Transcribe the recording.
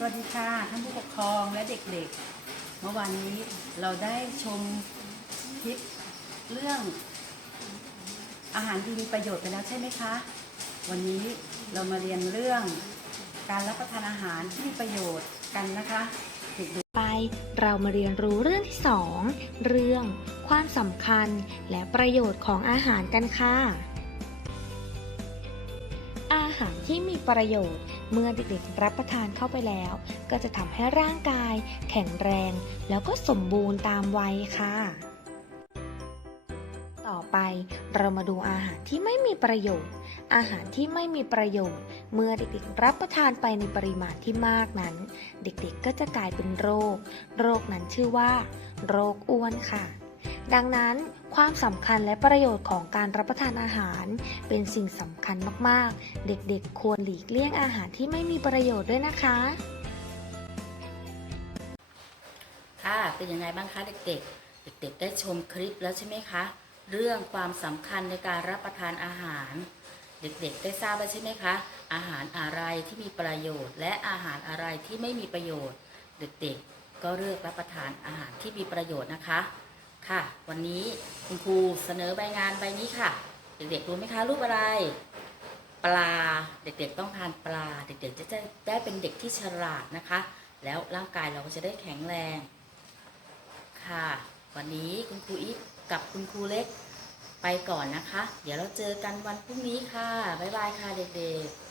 สวัสดีค่ะท่านผู้ปกครองและเด็กๆ เมื่อวานนี้เราได้ชมคลิปเรื่องอาหารดีมีประโยชน์ไปแล้วใช่ไหมคะ วันนี้เรามาเรียนเรื่องการรับประทานอาหารที่มีประโยชน์กันนะคะเด็กๆไป เรามาเรียนรู้เรื่องที่2เรื่องความสำคัญและประโยชน์ของอาหารกันค่ะ อาหารที่มีประโยชน์ เมื่อเด็กๆรับประทานเข้าไปแล้ว ก็จะทำให้ร่างกาย แข็งแรง แล้วก็สมบูรณ์ตามวัยค่ะ ต่อไปเรามาดูอาหารที่ไม่มีประโยชน์ อาหารที่ไม่มีประโยชน์ เมื่อเด็กๆรับประทานไปในปริมาณที่มากนั้น เด็กๆก็จะกลายเป็นโรค โรคนั้นชื่อว่า โรคอ้วนค่ะ ดังนั้นความสำคัญและประโยชน์ของการรับประทานอาหาร เป็นสิ่งสำคัญมากๆ เด็กๆ ควรหลีกเลี่ยงอาหารที่ไม่มีประโยชน์ด้วยนะคะ ค่ะเป็นยังไงบ้างคะเด็กๆ เด็กๆ ได้ชมคลิปแล้วใช่ไหมคะ เรื่องความสำคัญในการรับประทานอาหาร เด็กๆ ได้ทราบแล้วใช่ไหมคะ อาหารอะไรที่มีประโยชน์ และอาหารอะไรที่ไม่มีประโยชน์ เด็กๆ ก็เลือกรับประทานอาหารที่มีประโยชน์นะคะ ค่ะ วันนี้คุณครูเสนอใบงานใบนี้ค่ะ เด็กๆรู้ไหมคะรูปอะไร ปลาเด็กๆต้องทานปลา เด็กๆจะได้เป็นเด็กที่ฉลาดนะคะ แล้วร่างกายเราก็จะได้แข็งแรง ค่ะ วันนี้คุณครูอีฟกับคุณครูเล็กไปก่อนนะคะ เดี๋ยวเราเจอกันวันพรุ่งนี้ค่ะบ๊ายบายค่ะเด็กๆ